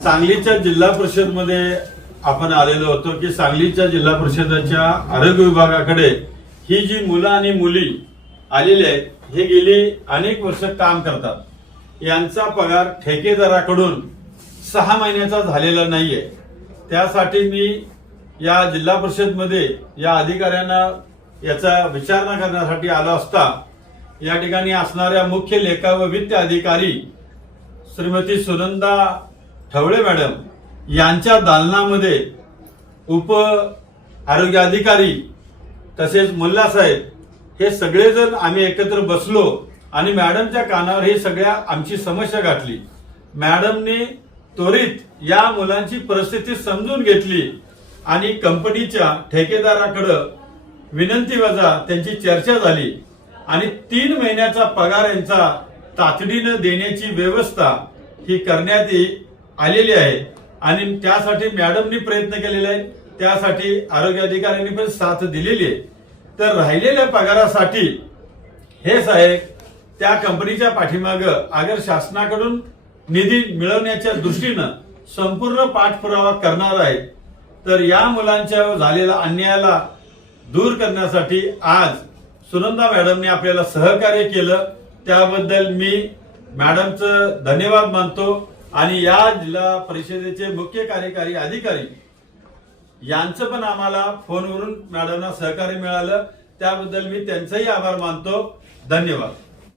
सांगलीच्या जिल्हा परिषद मध्ये आपण आलेलो होतो की सांगलीच्या जिल्हा परिषदेच्या आरोग्य विभागाकडे ही जी मुलं आणि मुली आलेली आहेत हे गेली अनेक वर्ष काम करतात। यांचा पगार ठेकेदाराकडून 6 महिन्याचा झालेला नाहीये। त्यासाठी मी या जिल्हा परिषद मध्ये या अधिकाऱ्यांना याचा विचारणा करण्यासाठी आलो असता या ठिकाणी असणाऱ्या मुख्य लेखा व वित्त अधिकारी श्रीमती सुनंदा ठवळे मॅडम यांच्या दालनामध्ये उप आरोग्य अधिकारी तसेच मुल्ला साहेब हे सगळेजण आम्ही एकत्र बसलो आणि मॅडमच्या कानावर ही सगळ्या आमची समस्या गाठली। मॅडमने त्वरित या मुलांची परिस्थिती समजून घेतली आणि कंपनीच्या ठेकेदाराकडे विनंती वजा त्यांची चर्चा झाली आणि 3 महिन्याचा पगार यांचा तातडीने देण्याची व्यवस्था ही करण्यात आलेली आहे आणि त्यासाठी मॅडमनी प्रयत्न केलेले आहेत, त्यासाठी आरोग्य अधिकाऱ्यांनी पण साथ दिलेली आहे। तर राहिलेल्या पगारासाठी हे साहेब त्या कंपनीच्या पाठीमागे अगर शासनाकडून निधी मिळवण्याच्या दृष्टीने संपूर्ण पाठपुरावा करणार आहे। तर या मुलांच्या झालेल्या अन्यायाला दूर करण्यासाठी आज सुनंदा मॅडमने आपल्याला सहकार्य केलं, त्याबद्दल मी मॅडमचं धन्यवाद मानतो आणि या जिल्हा परिषदेचे मुख्य कार्यकारी अधिकारी यांचं पण आम्हाला फोनवरून मॅडमना सहकार्य मिळालं, त्याबद्दल मी त्यांचंही आभार मानतो। धन्यवाद।